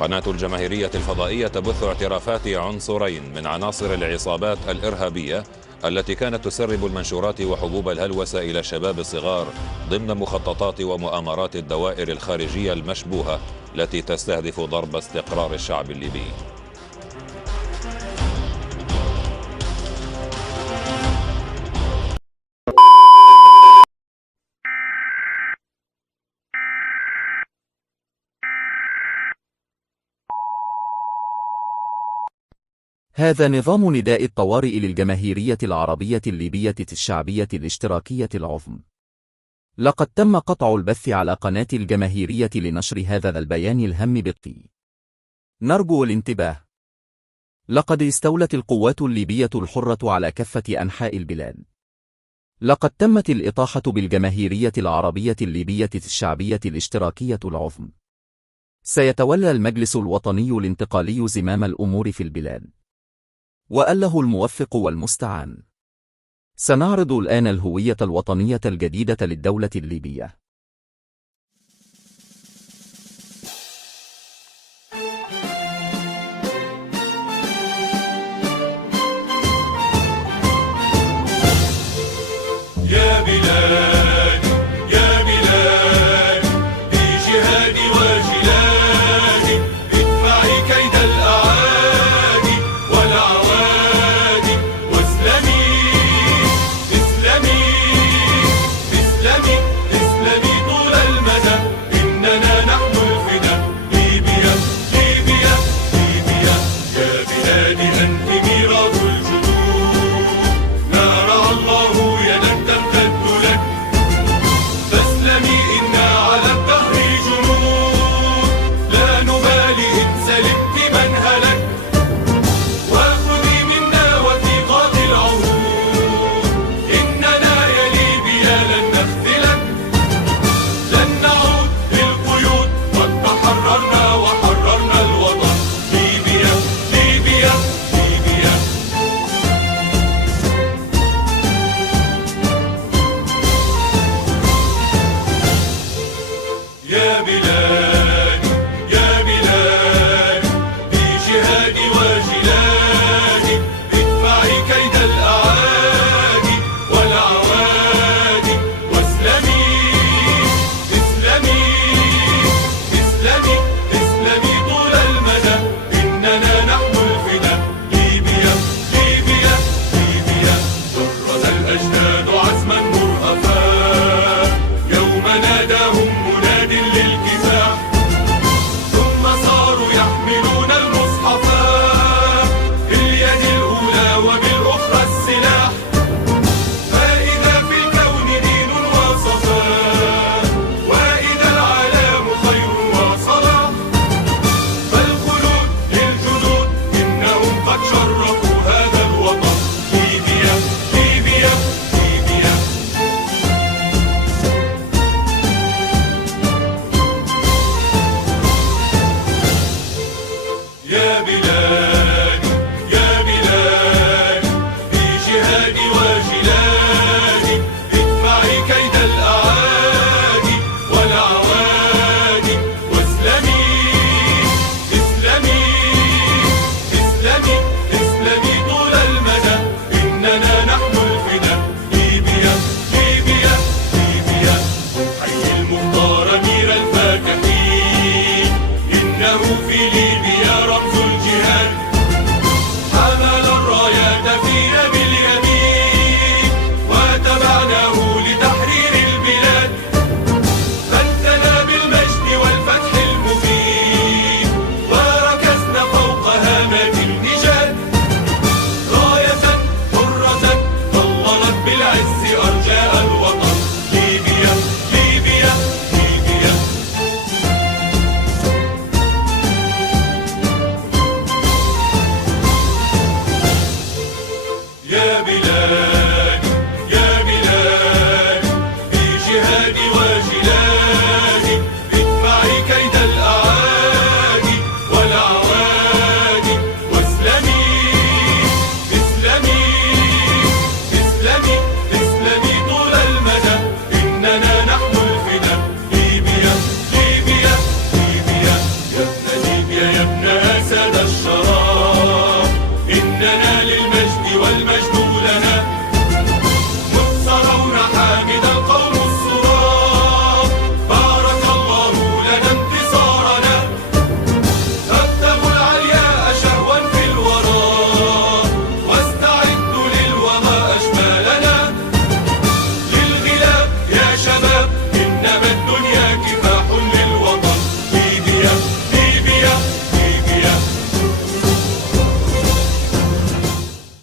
قناة الجماهيرية الفضائية تبث اعترافات عنصرين من عناصر العصابات الإرهابية التي كانت تسرب المنشورات وحبوب الهلوسة إلى الشباب الصغار ضمن مخططات ومؤامرات الدوائر الخارجية المشبوهة التي تستهدف ضرب استقرار الشعب الليبي. هذا نظام نداء الطوارئ للجماهيرية العربية الليبية الشعبية الاشتراكية العظم. لقد تم قطع البث على قناة الجماهيرية لنشر هذا البيان الهام بالطي. نرجو الانتباه. لقد استولت القوات الليبية الحرة على كافة أنحاء البلاد. لقد تمت الإطاحة بالجماهيرية العربية الليبية الشعبية الاشتراكية العظم. سيتولى المجلس الوطني الانتقالي زمام الأمور في البلاد، وأله الموفق والمستعان. سنعرض الآن الهوية الوطنية الجديدة للدولة الليبية.